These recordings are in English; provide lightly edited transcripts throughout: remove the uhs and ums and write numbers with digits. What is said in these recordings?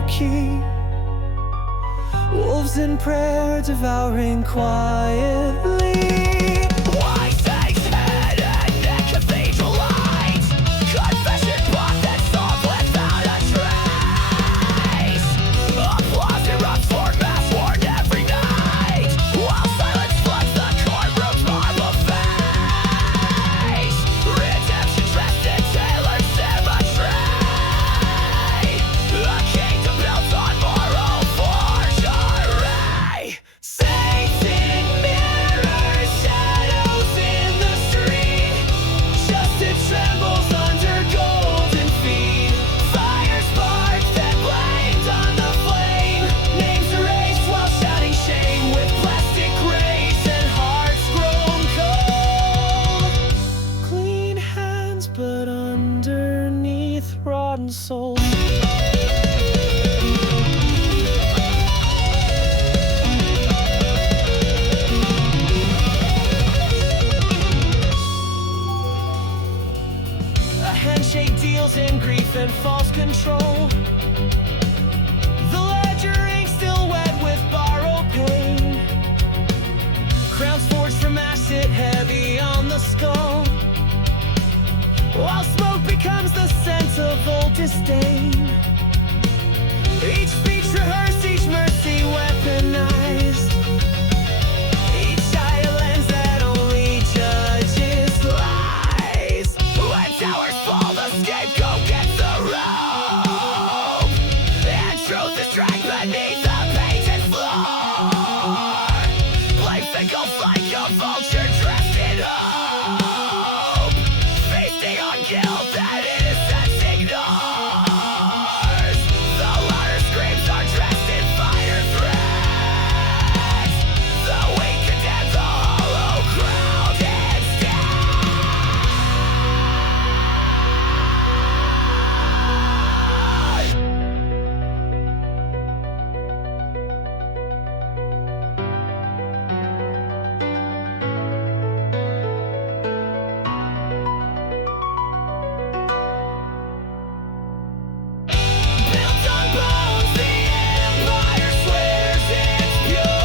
anarchy. Wolves in prayer devouring quietly. White snakes head and neck, cathedral light. Confession box that soft without a trace. Applause erupts for mass warned every night. While silence floods the courtroom's marble face. Redemption dressed in tailored symmetry. A kingdom built on moral forgery. Saints in mirrors, shadows in the street. Justice trembles under golden feet. Fire sparks and blamed on the flame. Names erased while shouting shame with plastic grace and hearts grown cold. Clean hands, but underneath rotten souls. A handshake deals in grief and false control. The ledger ink still wet with borrowed pain. Crowns forged from ash sit heavy on the skull. While smoke becomes the scent of old disdain. Each speech rehearsed, each mercy weaponized. Each eye a lens that only judges lies. When towers fall, the scapegoat gets the rope. And truth is dragged beneath the painted floor. Blame signals like a vulture dressed in hope. Feasting on guilt that innocence ignores. The louder screams are dressed in fire threats. The weak condemn the hollow crowd instead. Built on bones, the empire swears it's pure.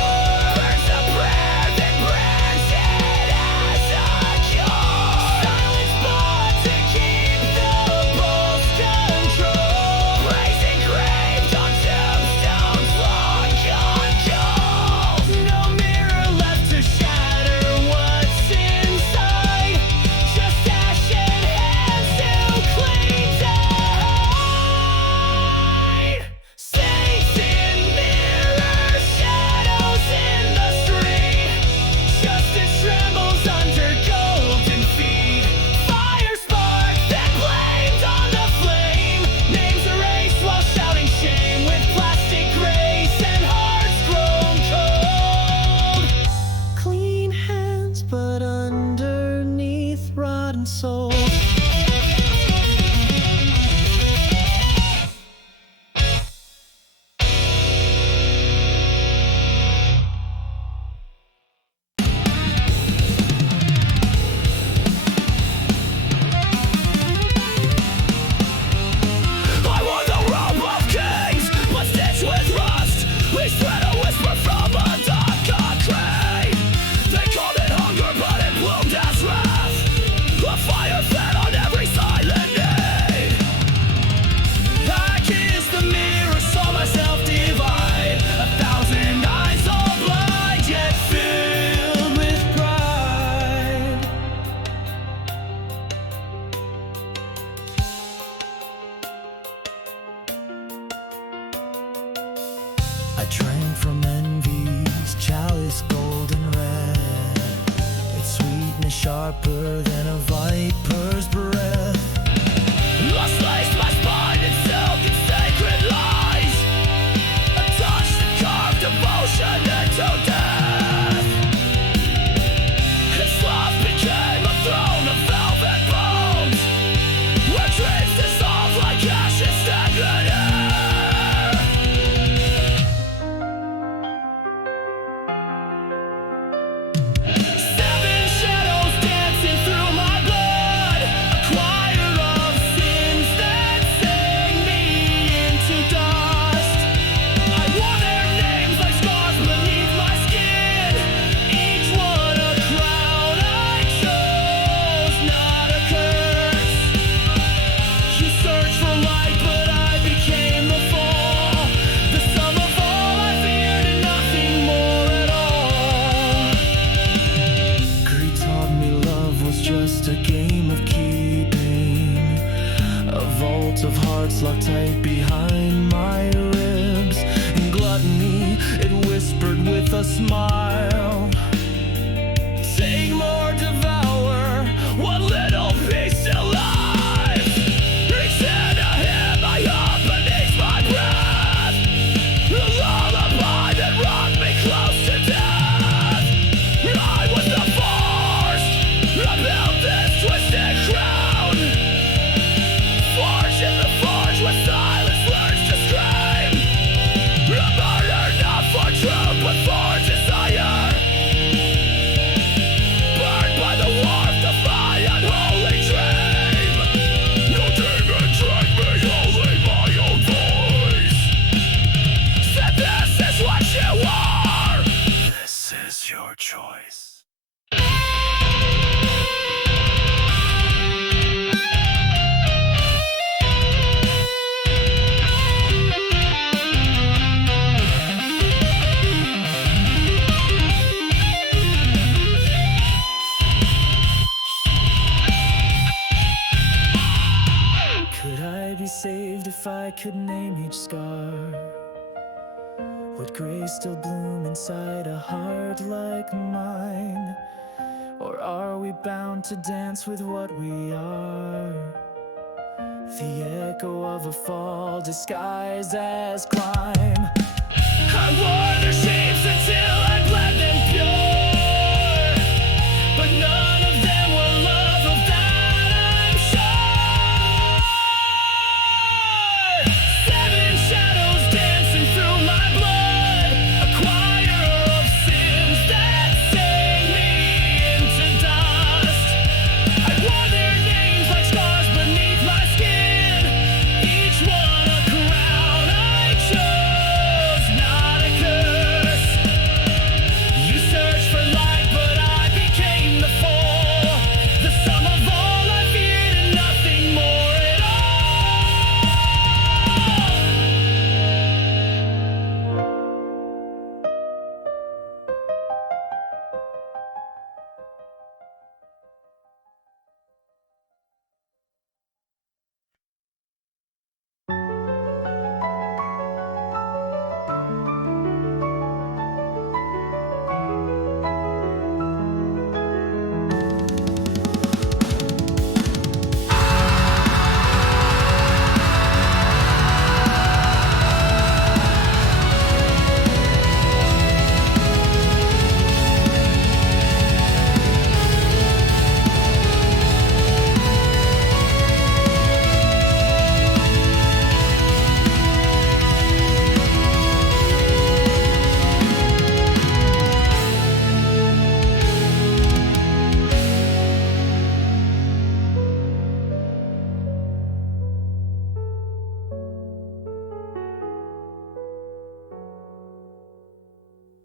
Burns the prayer, then brands it as a cure. Silence bought to keep the bulls control. Praise engraved on tombstones long gone cold. No mirror left to shatter what's inside. Just ash and hands to cling to hide. Saints in mirrors, shadows in the street. Justice trembles under golden feet. Fire sparks and blamed on the flame. Names erased while shouting shame with plastic grace and hearts grown cold. Clean hands, but underneath rotten souls. I wore the robe of kings, but stitched with rust. We spread a whisper from a dark concrete. They called it hunger, but it bloomed as wrath. A fire fed on every silent need. I kissed the mirror, saw myself divide. 1,000 eyes all blind, yet filled with pride. I drank from envy's chalice, golden red. Its sweetness sharper than a viper's breath. Lost laced my spine in silk and sacred lies. A touch that carved devotion into death. Its love became a throne of velvet bones, where dreams dissolve like ashes stagnant air. Seven shadows dancing through my blood. A locked tight behind my ribs. In gluttony, it whispered with a smile, take more, devour what little piece still lies. Extend a hand, my heart beneath my breath, a lullaby that rocked me close to death. I was the force, I built this twisted crown, forged in the forge where silence learns to scream. A murder not for truth but for desire, burned by the warmth of my unholy dream. No demon drank me, only my own voice said this is what you are, this is your choice. Could I be saved if I could name each scar? Would grace still bloom inside a heart like mine? Or are we bound to dance with what we are? The echo of a fall disguised as climb. I wore their shapes until I bled them pure, but none of them were love, of that I'm sure. Seven shadows dancing through my blood, a choir of sins that sang me into dust. I wore their names like scars beneath my skin, each one a crown I chose, not a curse. You searched for light, but I became the fall, the sum of all I feared and nothing more at all.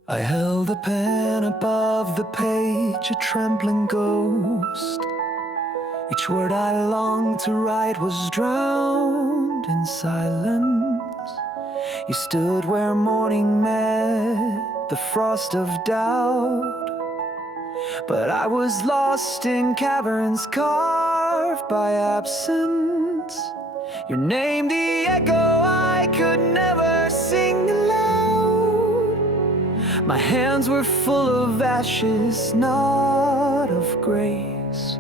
I held the pen above the page, a trembling ghost. Each word I longed to write was drowned in silence. You stood where morning met the frost of doubt, but I was lost in caverns carved by absence. Your name, the echo I could never sing aloud. My hands were full of ashes, not of grace.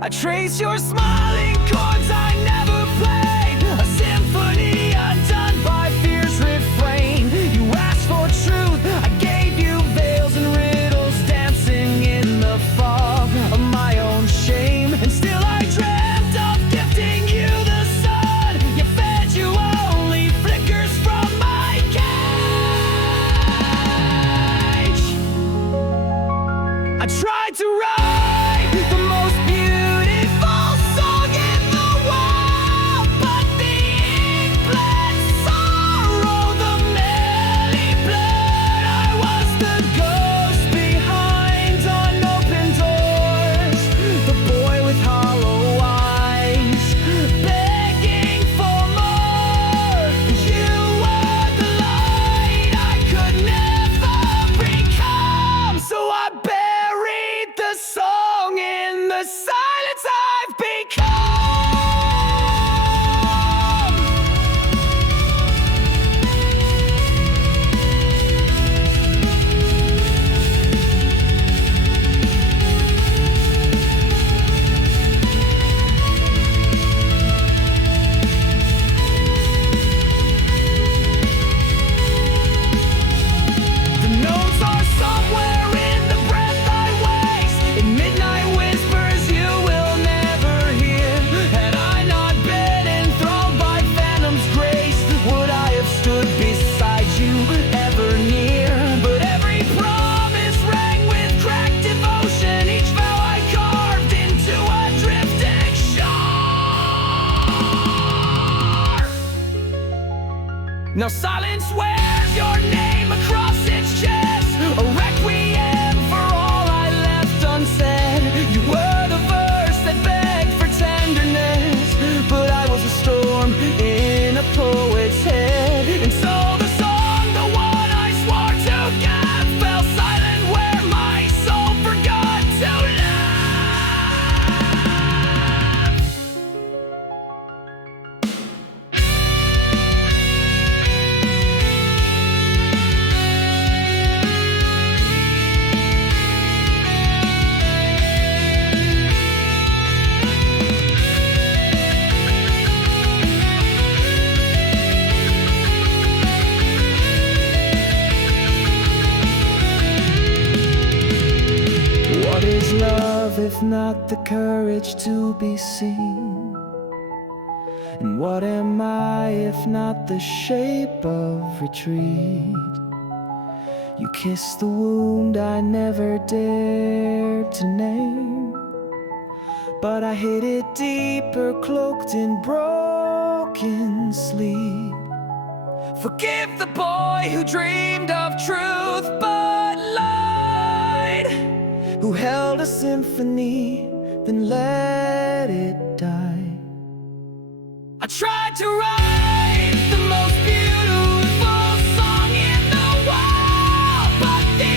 I trace your smiling chords I never played, a symphony undone by fear's refrain. You asked for truth, I gave you veils and riddles, dancing in the fog of my own shame. And still I dreamt of gifting you the sun. You fed you only flickers from my cage. I tried to write the most beautiful song in the world, but the ink bled sorrow, the melody blurred. I was the ghost behind unopened doors, the boy with hollow eyes, begging for more. You were the light I could never become, so I buried the sun. Now silence wears your name across its chest, a requiem for all I left unsaid. You were the verse that begged for tenderness, but I was a storm in a poet's head. And so the song, the one I swore to give, fell silent where my soul forgot to live. What is love if not the courage to be seen? And what am I if not the shape of retreat? You kissed the wound I never dared to name, but I hid it deeper, cloaked in broken sleep. Forgive the boy who dreamed of truth but lied, who held a symphony, then let it die. I tried to write the most beautiful song in the world, but the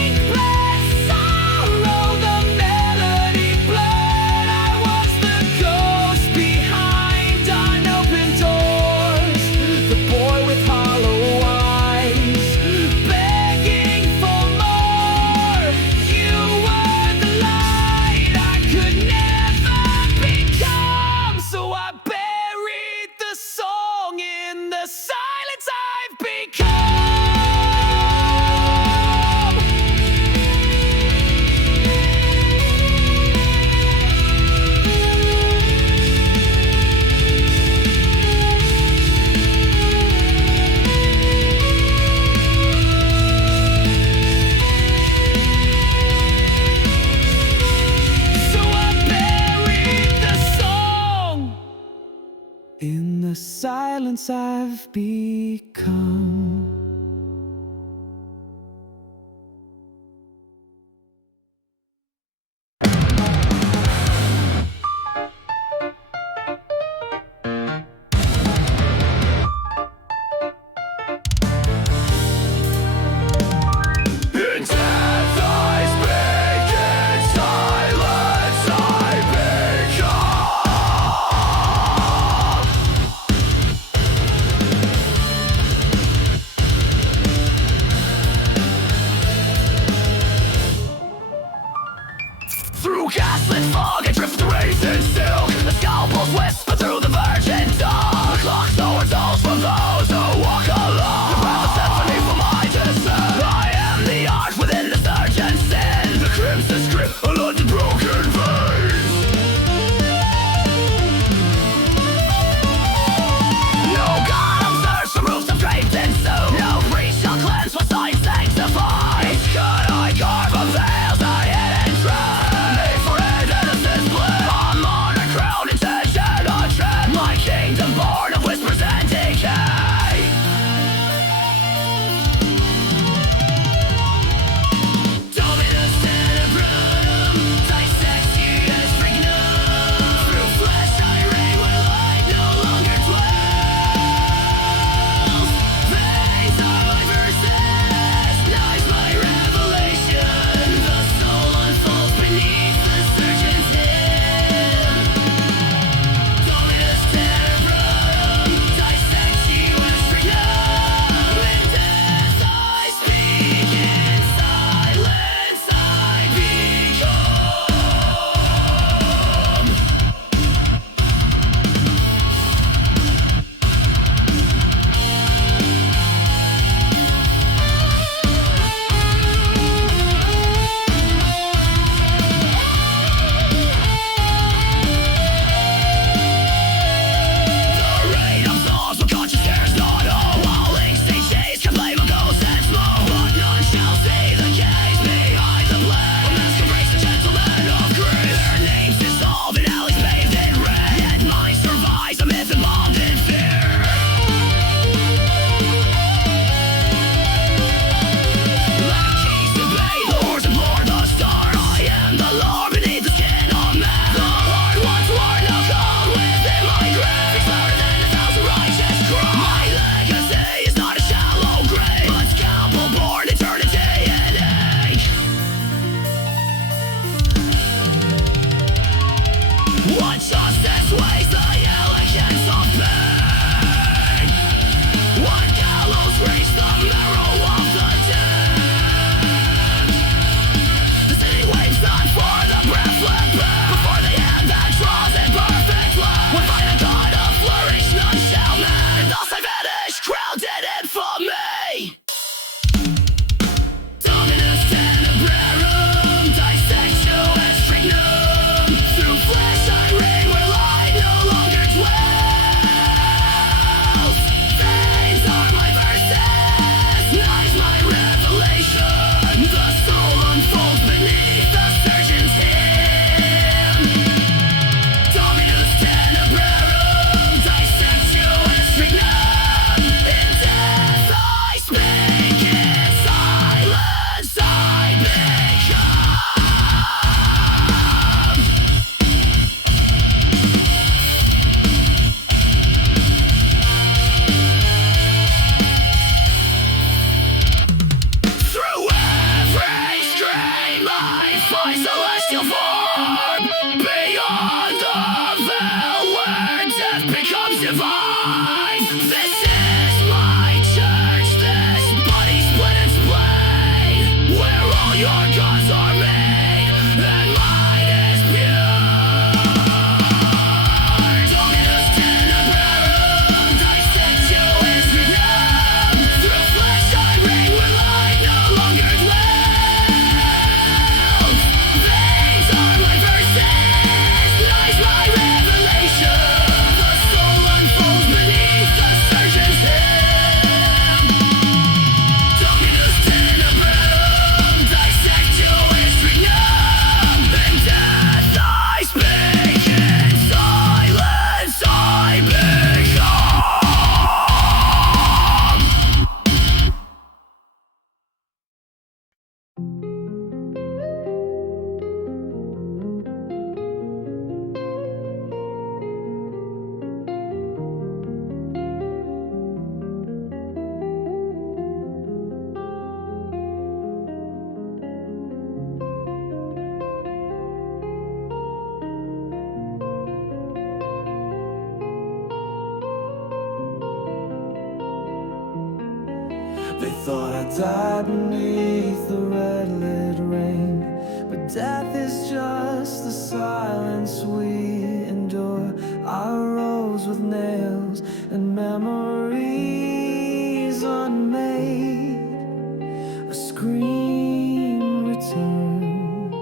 ink bled sorrow, the melody blurred. I was the ghost behind unopened doors, the boy with hollow eyes, begging for more. You were the light I could never become, so I buried the song in the silence I've become. So I buried the song in the silence I've become. In death I speak, in silence I become. Through gaslit fog I drift the racing silk, the scalpels whisper through the virgin dark. Clock tower tolls from those who walk alone, the breath of symphony for my descent. I am the art within the surgeon's sin, the crimson script, a London broken veins. No god observes from roofs of draped in soot, no priest shall cleanse what sight sanctifies. Could I carve a veil to hidden truth? Need for innocence bliss, I'm on a crown intention, a What justice weighs the elegance of pain? What gallows reach the marrow of the dead? The city waits not for the breathless bird, before the hand that draws in perfect love. When by the god of flourish none shall mend, and thus I vanish, crowned in infamy. Dominus tenebrarum, dissect you as stringnum. Through flesh I ring where light no longer dwells. Veins are my verses, knives my revelation. The soul unfolds beneath the surgeon's hand. Dominus tenebrarum, dissect you as stringnum. In death I speak, in silence I become. Through every stream I find celestial form. Beyond the veil where death becomes divine. This is my church, this body split and splayed, where all your gods are made and mine is pure. Dominus tenebrarum, dissect you as stringnum. Through flesh I ring where light no longer dwells. Veins are my verses, knives my revelation. The soul unfolds beneath the surgeon's hand. Dominus tenebrarum, dissect you as stringnum. In death I speak, in silence I become. They thought I died beneath the red lit rain, but death is just the silence we endure. I rose with nails and memories unmade. A scream returned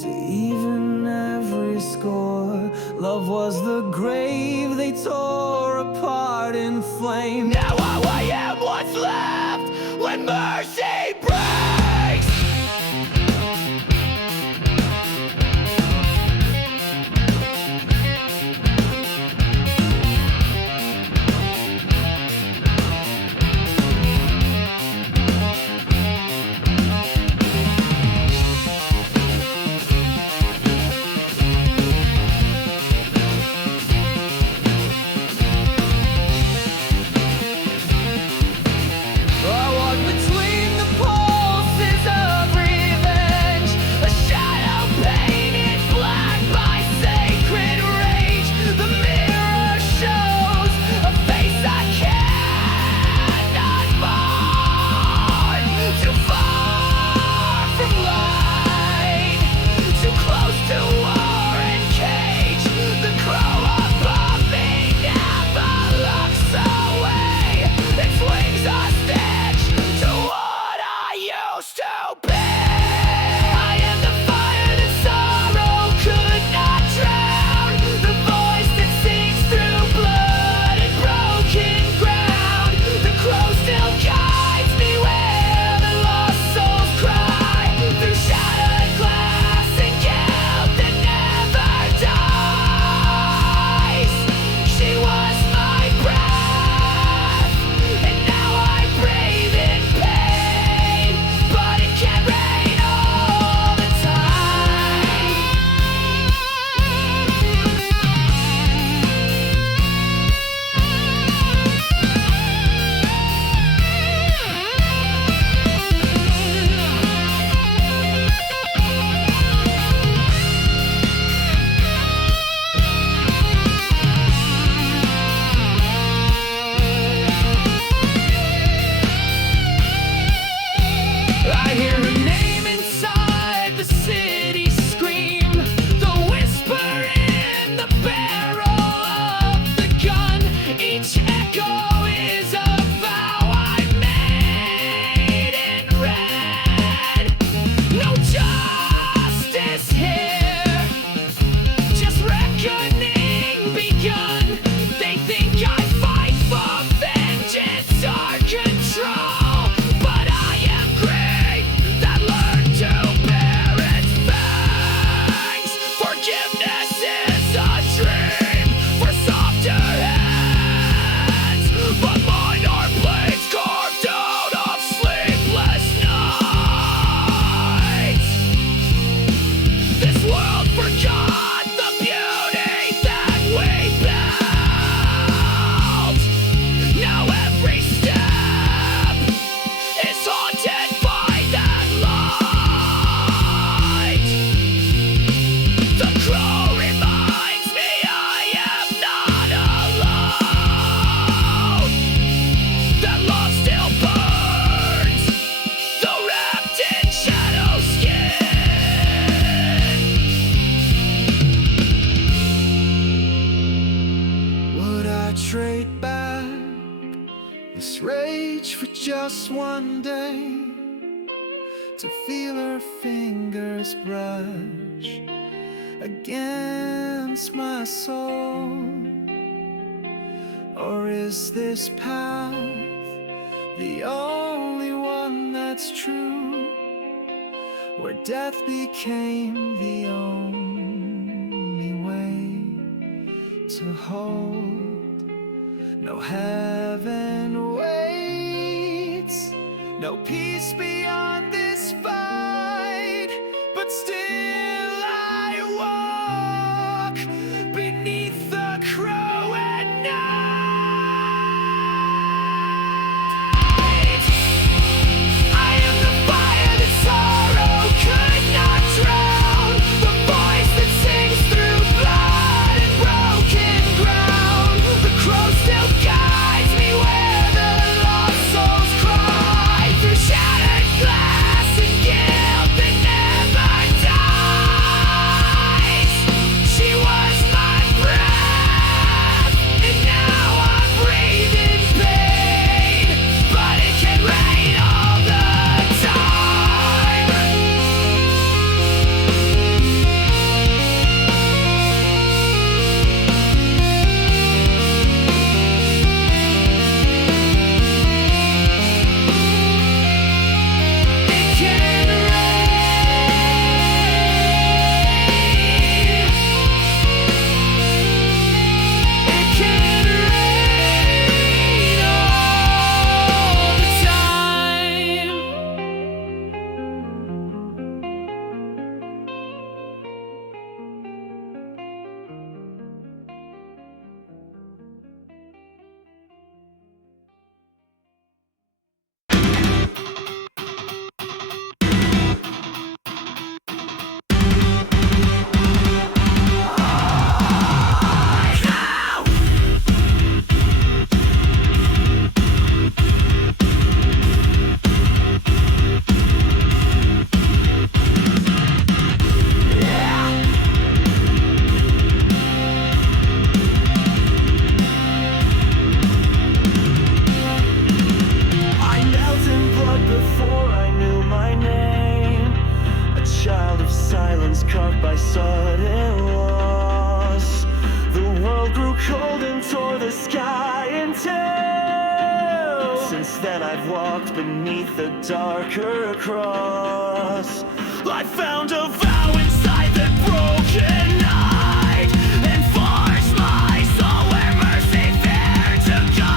to even every score. Love was the grave they tore apart in flame. Now I am what's left when mercy breaks. I walk between the city scream, the whisper in the barrel of the gun. Each echo is a vow I made in red. No justice here, just reckoning begun. They think I fight for vengeance or control, but I am great that learned to bear its fangs. Forgiveness is a dream for softer hands, but mine are blades carved out of sleepless nights. This world forgot the beauty that we built. Now every step is haunted by that light. The crow reminds me I am not alone, that love still burns, though wrapped in shadow skin. Would I trade back this rage for just one day, to feel her fingers brush against my soul? Or is this path the only one that's true, where death became the only way to hold? No heaven waits, no peace beyond this fight, but still I walk beneath the crow at night. I am the fire that sorrow could not drown, the voice that sings through blood and broken ground. The crow still guides me where the lost souls cry, through shattered glass and guilt that never dies. She was my breath, and now I breathe in pain, but it can rain all the time. It can rain. It can rain all the time. I knelt in blood before I knew my name, a child of silence carved by sudden loss. The world grew cold and tore the sky in two. Since then I've walked beneath a darker cross. I found a vow inside that broken night, and forced my soul where mercy feared to go.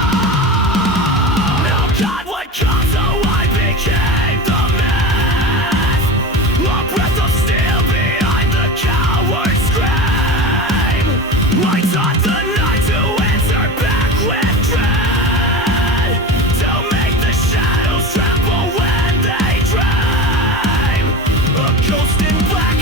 Now God would come, so I became the myth, a breath of steel behind the coward's scream. I taught the night to answer back with dread, to make the shadows tremble when they dream. A ghost in black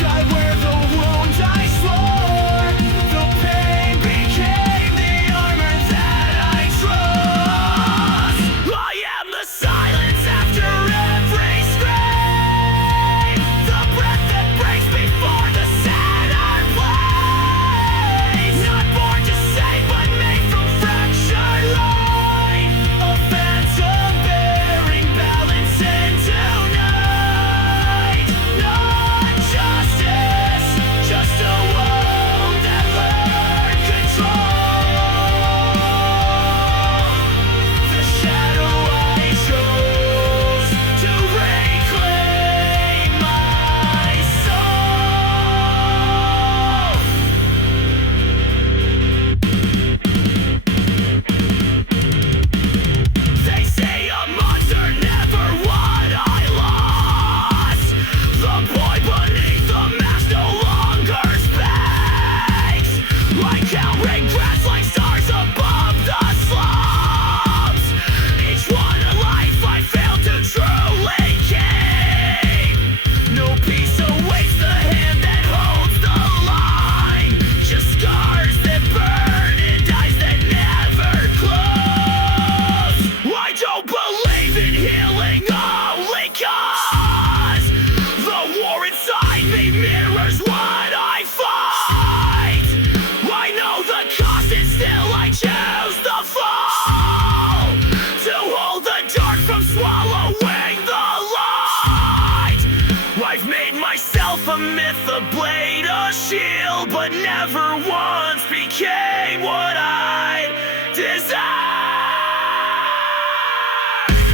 the blade a shield, but never once became what I desire.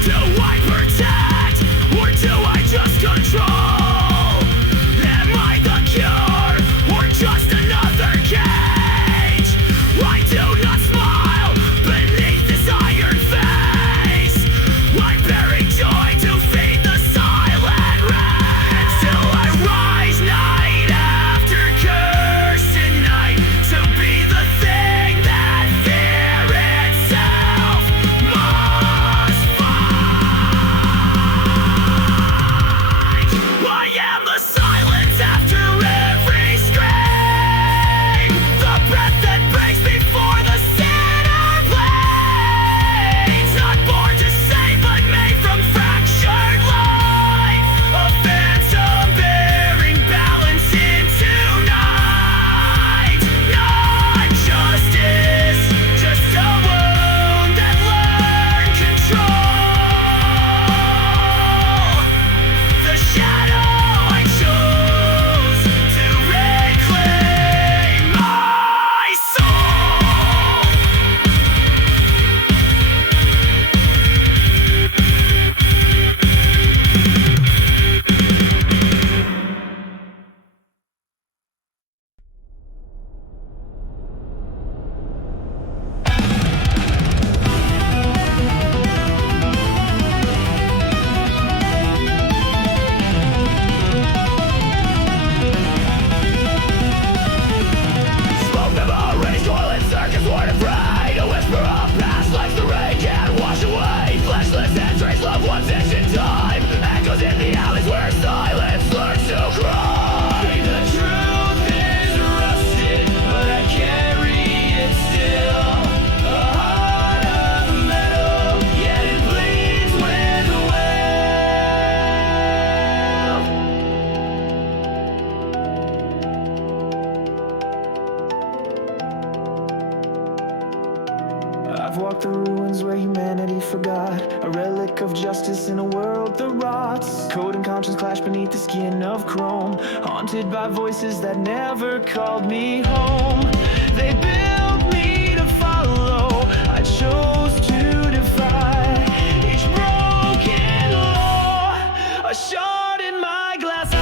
Do I protect, or do I just control? Am I the cure, or just another cage? I do not smile beneath this iron face. I'm bearing joy to feed the silent rage. Until I rise night after curse tonight, to be the thing that fear itself must fight. I am the silence after every scream, the breath that breaks before the sinner bleeds. Not born to save, but made from fractured life, a phantom bearing balance into night. Not justice, just a wound that learned control. The shadow I chose to reclaim my soul. Smoke memories, toilet circuits, worn and frayed. A whisper of past like the rain can't wash away. Fleshless entries, loved ones etched in time. Echoes in the alleys where silence learns to cry. The truth is rusted, but I carry it still. A heart of metal, yet it bleeds with the I've walked the ruins where humanity forgot, a relic of justice in a world that rots. Code and conscience clash beneath the skin of chrome, haunted by voices that never called me home. They built me to follow, I chose to defy each broken law, a shard in my glass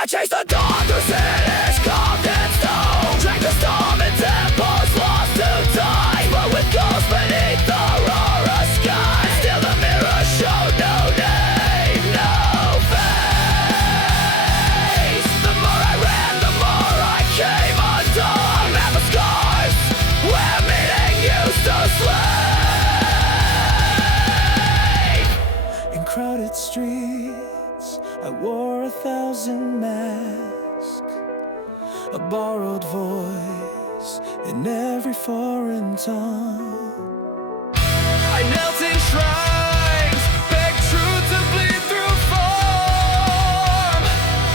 I chased the dawn through cities carved in stone, drank the storm in temples lost to time, but with ghosts beneath the aurora sky. Still the mirror showed no name, no face. The more I ran, the more I came undone. And the scars where meaning used to slay. In crowded streets I wore 1,000 masks, a borrowed voice in every foreign tongue. I knelt in shrines, begged truth to bleed through form,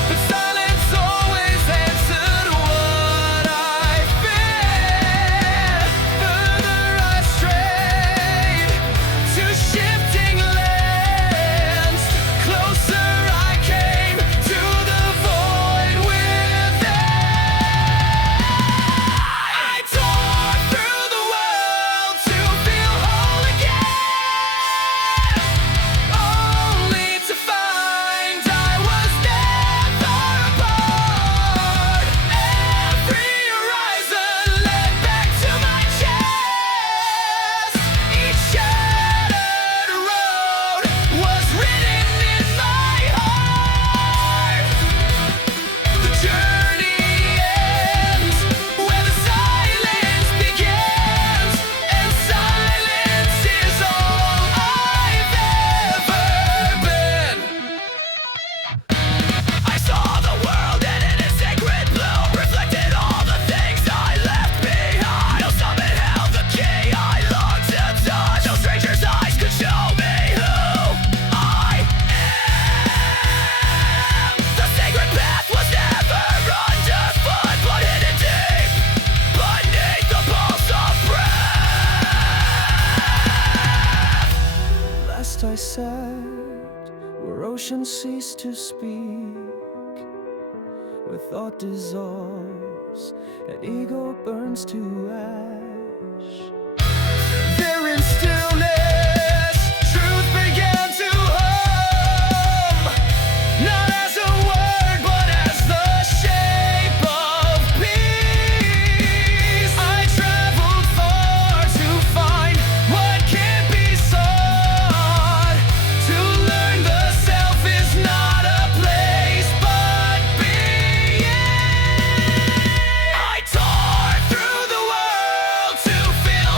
but silence always answered what I fear. Further I strayed to shifting lands, closer I came to the void within. I tore through the world to feel whole again, only to find I was never apart. Every horizon led back to my chest. Each shattered road was written in my heart. The journey ends where the silence begins, and silence is all I've ever been. I saw the world in a sacred bloom, reflected all the things I left behind. No summit held the key I longed to touch. No stranger's eyes could show me who I am. The sacred path was never underfoot, but hidden deep beneath the pulse of breath. Last I sat where ocean ceased to speak, where thought dissolves and ego burns to ash. There in stillness, truth began to hum, not as a word, but as the shape of peace. I traveled far to find what can't be sought, to learn the self is not a place, but being. I tore through the world to feel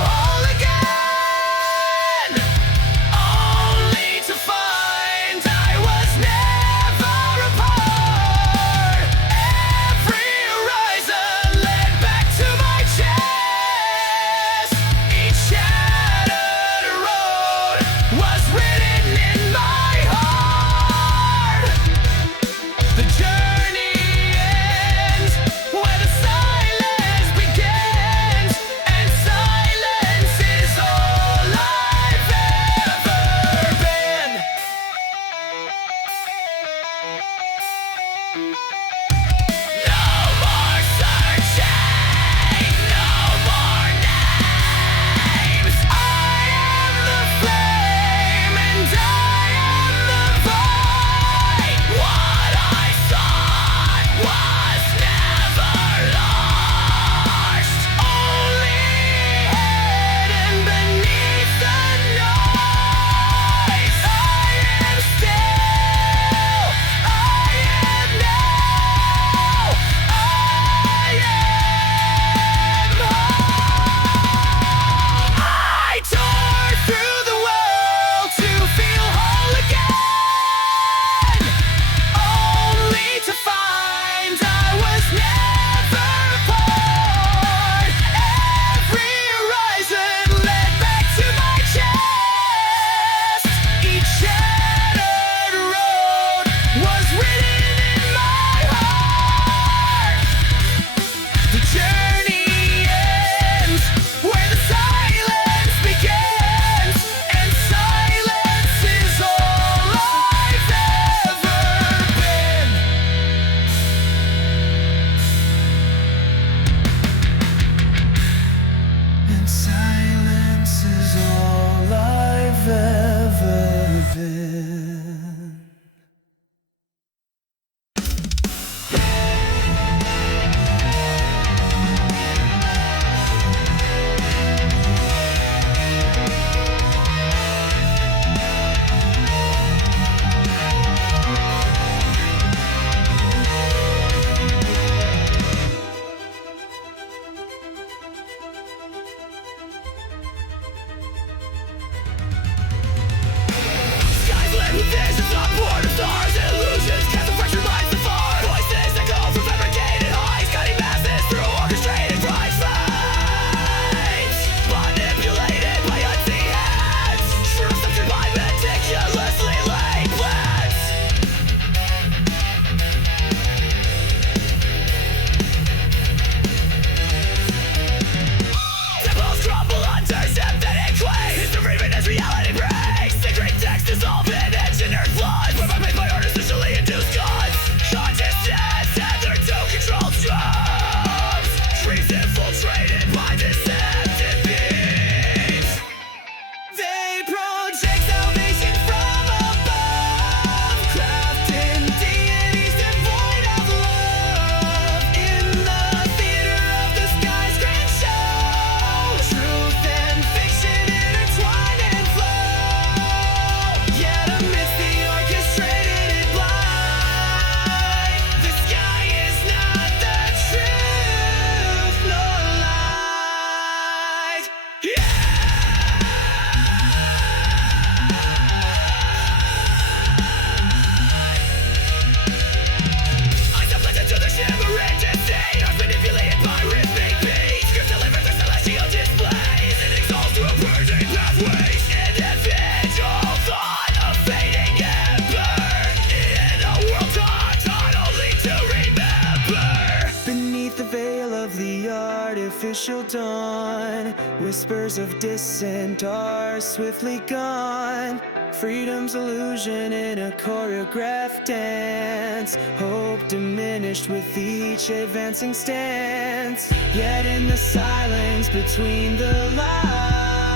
artificial dawn. Whispers of dissent are swiftly gone. Freedom's illusion in a choreographed dance. Hope diminished with each advancing stance. Yet in the silence between the lies,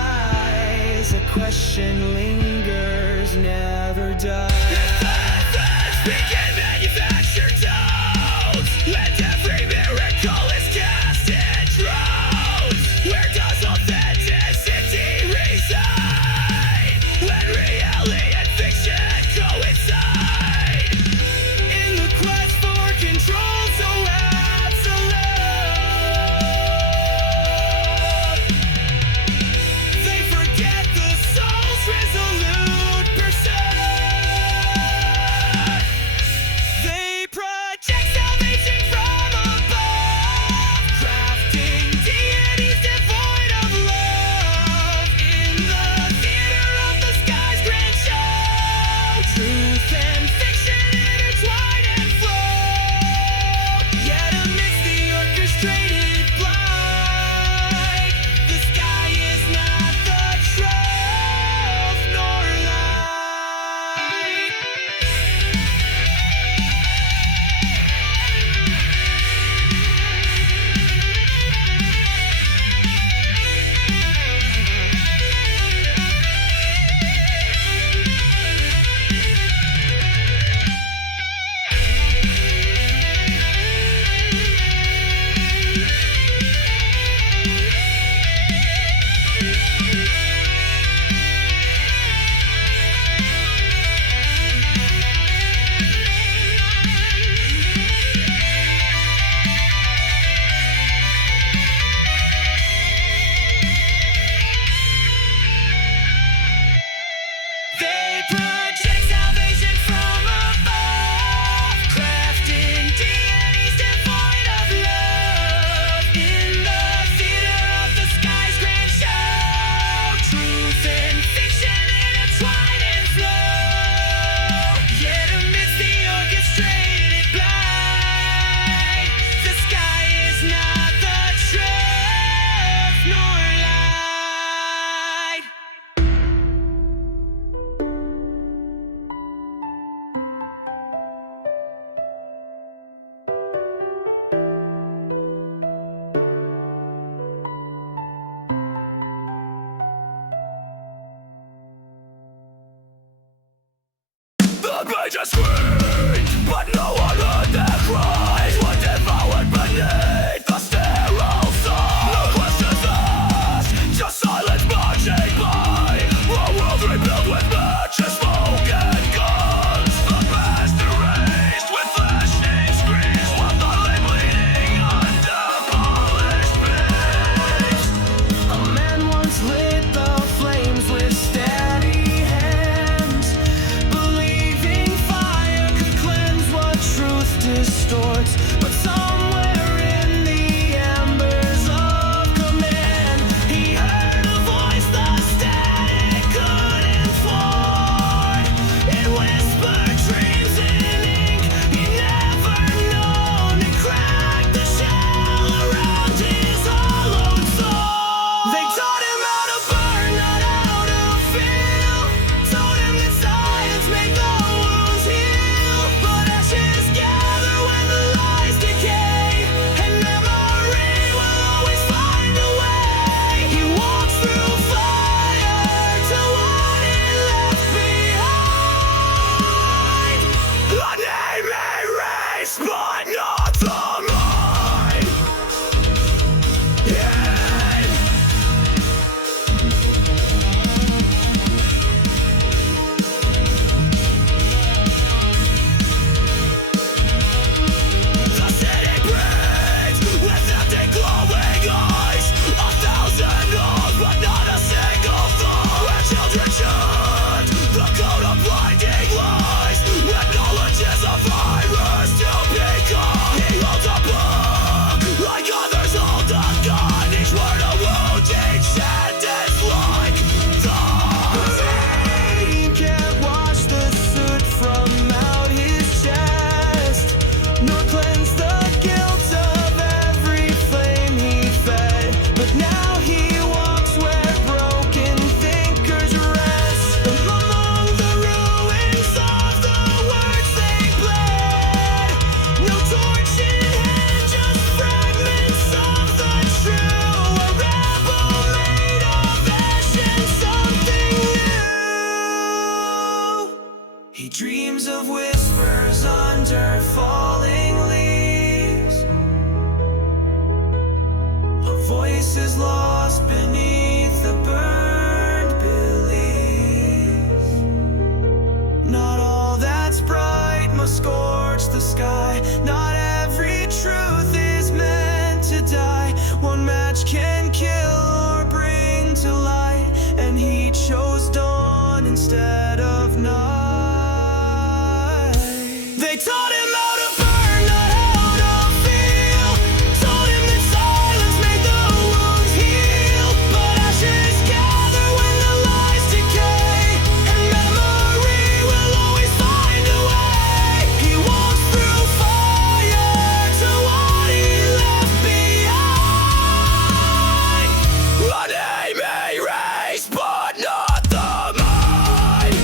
a question lingers, never dies. We can manufacture toads, and every miracle is cast in drones. Where does authenticity reside, when reality and fiction coincide? In the quest for control so absolute, they forget the soul's resolute pursuit. They project salvation from above, crafting deities devoid of love. In the theater of the sky's grand show, truth and fiction intertwine and flow. Yet amidst the orchestrated blind, the sky is not the truth nor light. They project salvation from above, crafting deities devoid of love. In the theater of the sky's grand show, truth and fiction intertwine and flow. Yet amidst the orchestrated blind, the sky is not the truth nor light. The pages screamed, but no one heard their cries. Were devoured beneath the sterile sun. No questions asked, just silence marching by. A world rebuilt with matches, smoke and guns. The past erased with flashing screens, while the lay bleeding under polished beams. A man once lit the flames with steady hands, believing fire dreams of whispers under falling leaves, of voices lost beneath the burned beliefs. Not all that's bright must scorch the sky. Not every truth is meant to die. One match can kill or bring to light, and he chose dawn instead of night. They taught him how to burn, not how to feel. Told him that silence made the wounds heal. But ashes gather when the lies decay, and memory will always find a way. He walks through fire to what he left behind. A name erased, but not the mind.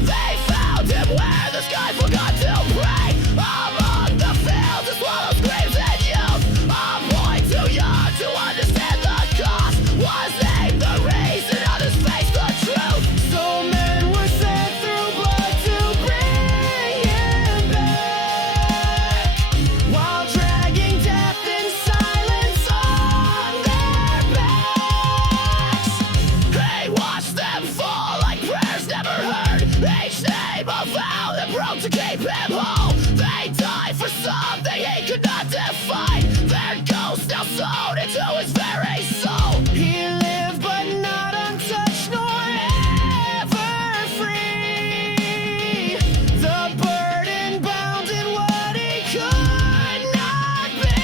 They found him where the sky forgot to pray. Among the fields, the swallow screams at youth. A boy too young to understand the cost was named the reason others face the truth. So men were sent through blood to bring him back, while dragging death in silence on their backs. He watched them fall like prayers never heard. Each name a vow that broke to keep him whole. They died for something he could not define. Their ghost now sewn into his very soul. He lived but not untouched nor ever free. The burden bound in what he could not be.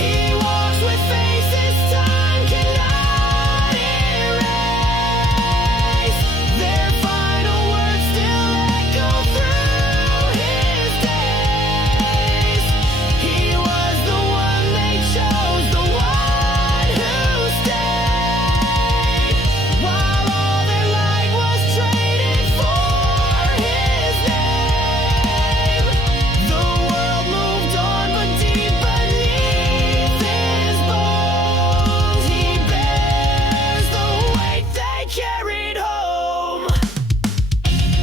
He walks with faces time cannot erase. Their final words still echo through his days. He was the one they chose, the one who stayed, while all their light was traded for his name. The world moved on, but deep beneath his bones, he bears the weight they carried home.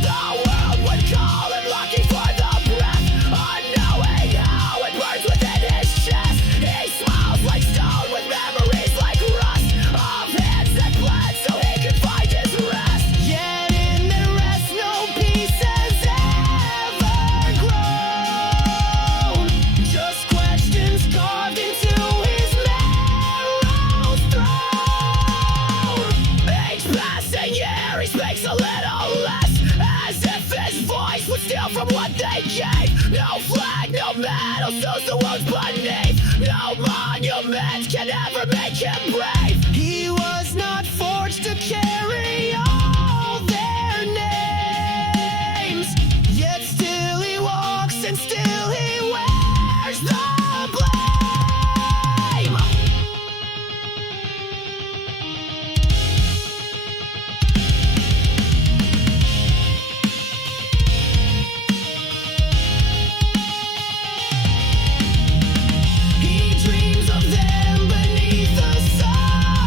The world would call him lucky for the breath, unknowing how it burns within his chest. He smiles like stone with memories like rust, of hands that bled so he could find his rest. Yet in their rest no peace has ever grown, just questions carved into his marrow throne. Each passing year he speaks a little less, as if his voice would steal from what they gave. No flag, no medal, sows the wounds beneath. No monument can ever make him brave. He was not forged to carry all their names, yet still he walks and still he wears the blame. He dreams of them beneath the sun.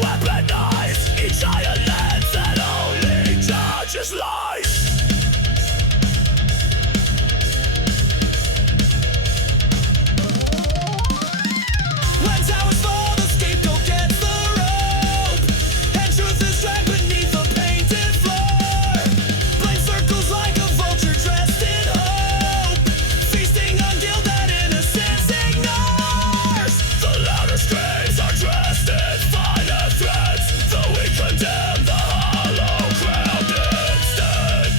weaponize each giant lens that only judges lies. When towers fall, the scapegoat gets the rope, and truth is dragged beneath the painted floor. Blame circles like a vulture dressed in hope, feasting on guilt that innocence ignores. The louder screams are dressed in finer threads, though we condemn the hollow crown instead.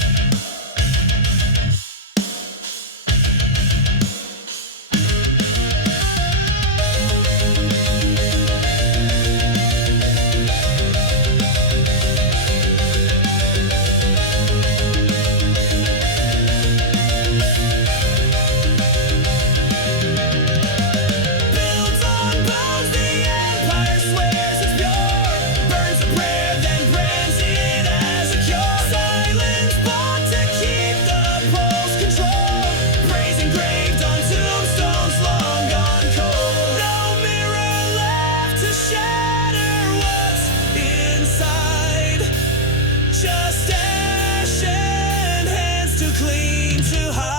Builds on bones, the empire swears it's pure, burns a prayer, then brands it as a cure. Silence bought to keep the pulse controlled, praise engraved on tombstones long gone cold. No mirror left to shatter what's inside, just ash and hands too clean to hide.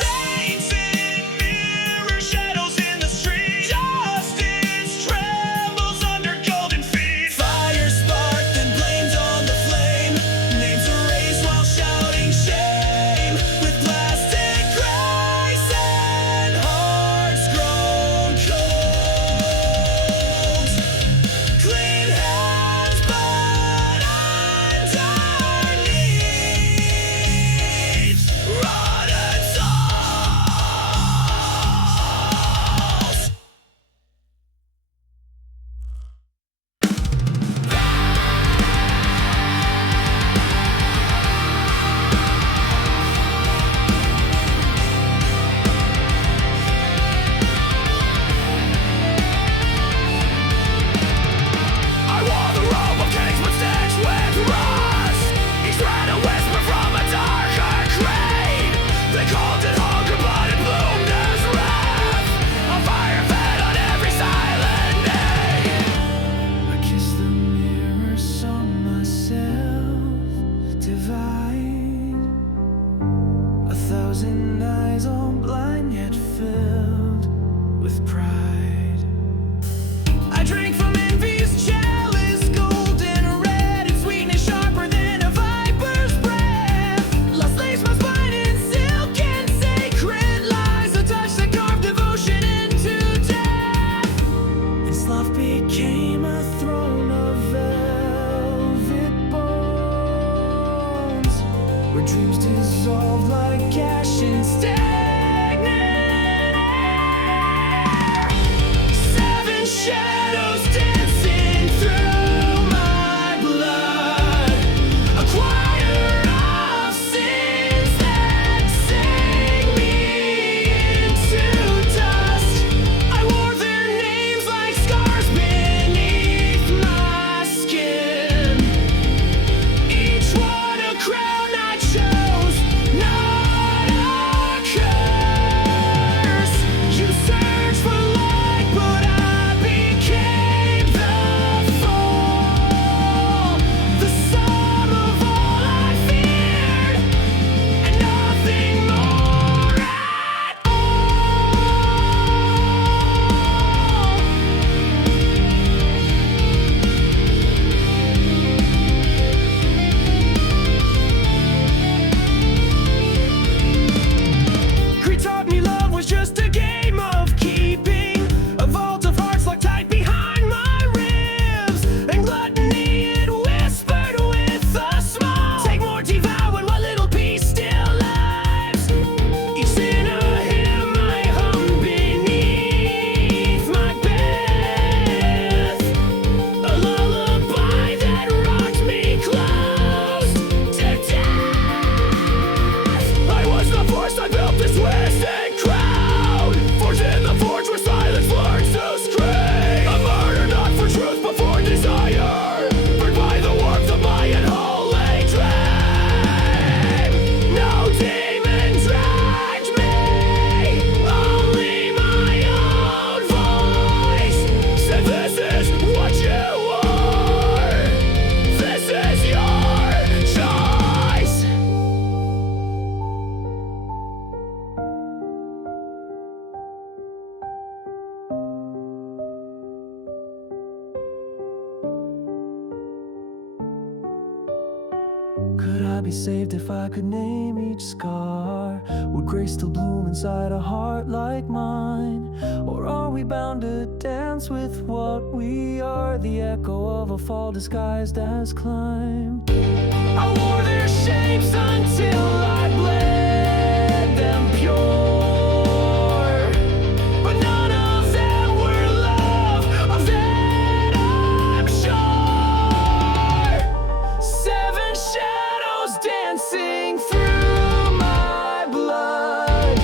Saints in mirror, shadows in the street, justice trembles under golden feet. Fire sparked and blamed on the flame, names erased while shouting shame, with plastic grace and hearts grown cold. Clean hands, but underneath, rotten souls. I wore the robe of kings but stitched with rust. Each thread a whisper from a darker creed. They called it hunger but it bloomed as wrath. A fire fed on every silent need. I kiss the mirror, saw myself divide. 1,000 eyes, all blind yet filled with pride. I drank from envy's chalice, golden red, its sweetness sharper than a viper's breath. Lost lace my spine in silk and sacred lies, a touch that carved devotion into death. And sloth became a throne of velvet bones, where dreams dissolved like ash in stagnant air. Seven shadows dancing through my blood, a choir of sins that sang me into dust. I wore their names like scars beneath my skin, each one a crown I chose, not a curse. You search for light, but I became the fall, the sum of all I feared, and nothing more at all. Greed taught me love was just a game of keeping, a vault of hearts locked tight behind my ribs, and gluttony it whispered with a smile, take more, devour what little piece still lives. Each sin a hymn I hum beneath my bed, a lullaby that rocked me close to death. I was the force that built this twisted crown. be saved if I could name each scar? Would grace still bloom inside a heart like mine? Or are we bound to dance with what we are? The echo of a fall disguised as climb. I wore their shapes until I bled them pure, but none of them were love, of that I'm sure. Seven shadows dancing through my blood,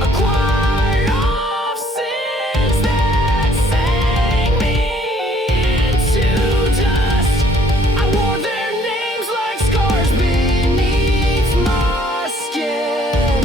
a choir of sins that sang me into dust. I wore their names like scars beneath my skin.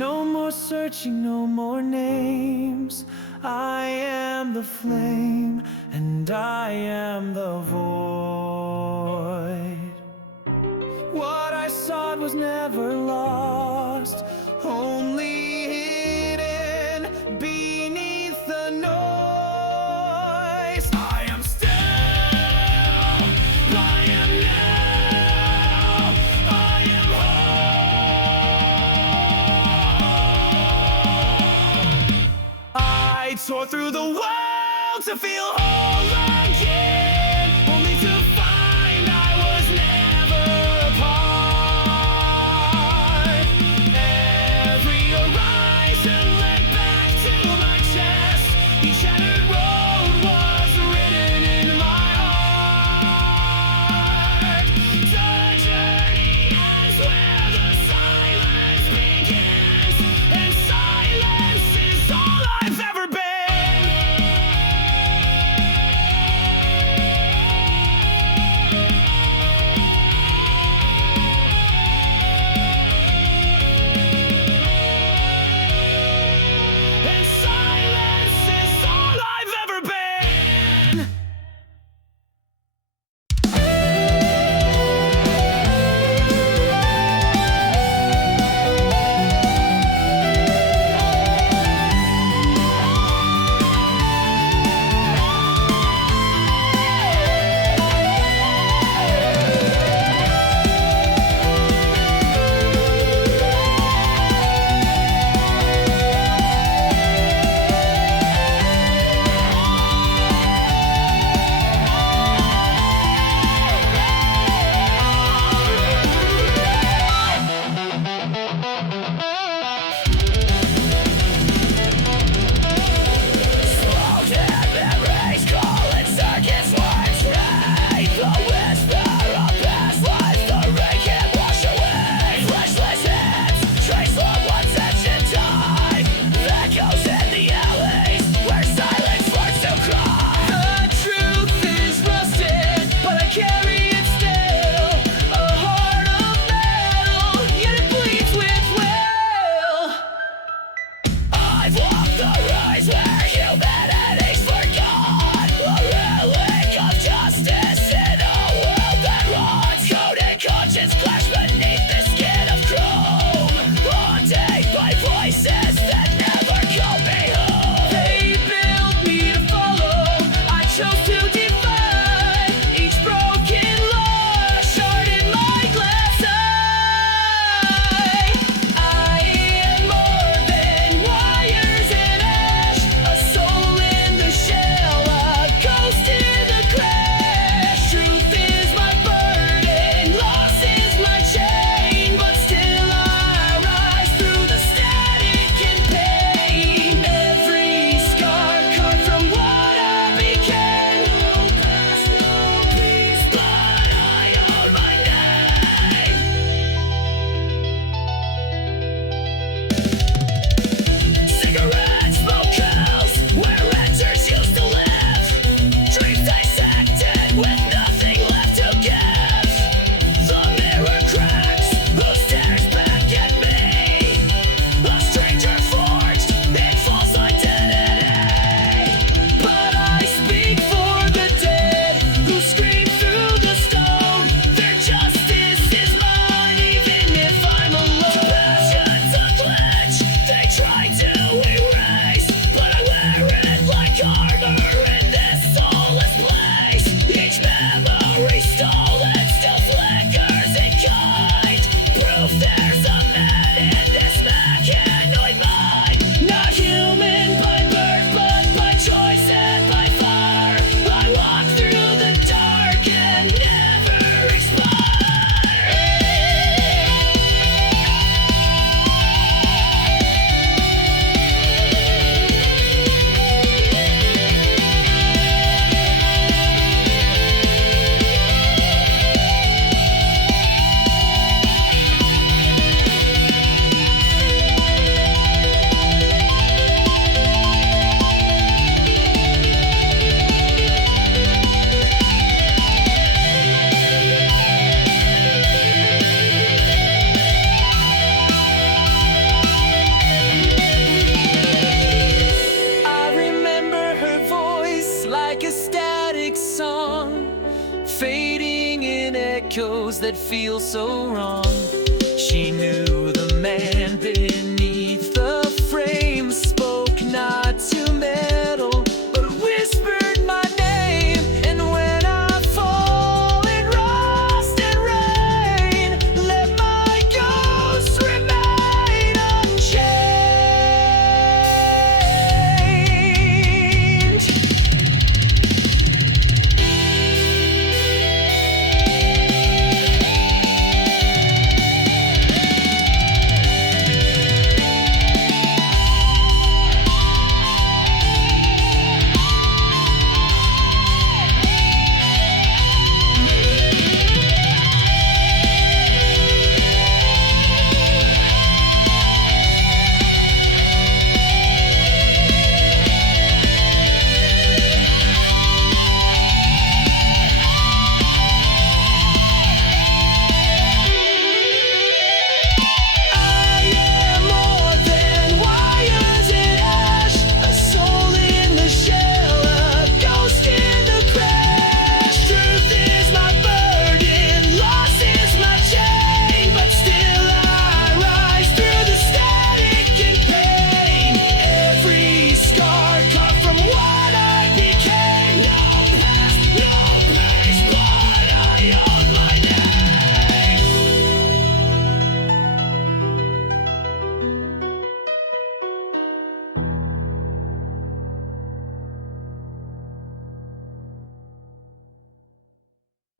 No more searching, no more names. I am the flame, and I am the void. What I sought was never lost, only hidden beneath the noise. I am still, I am now, I am whole. I tore through the world to feel whole again, only to find I was never apart. Every horizon led back to my chest. Each shattered road was written in my heart. The journey ends where the silence begins, and silence is all I've ever been. feels so wrong.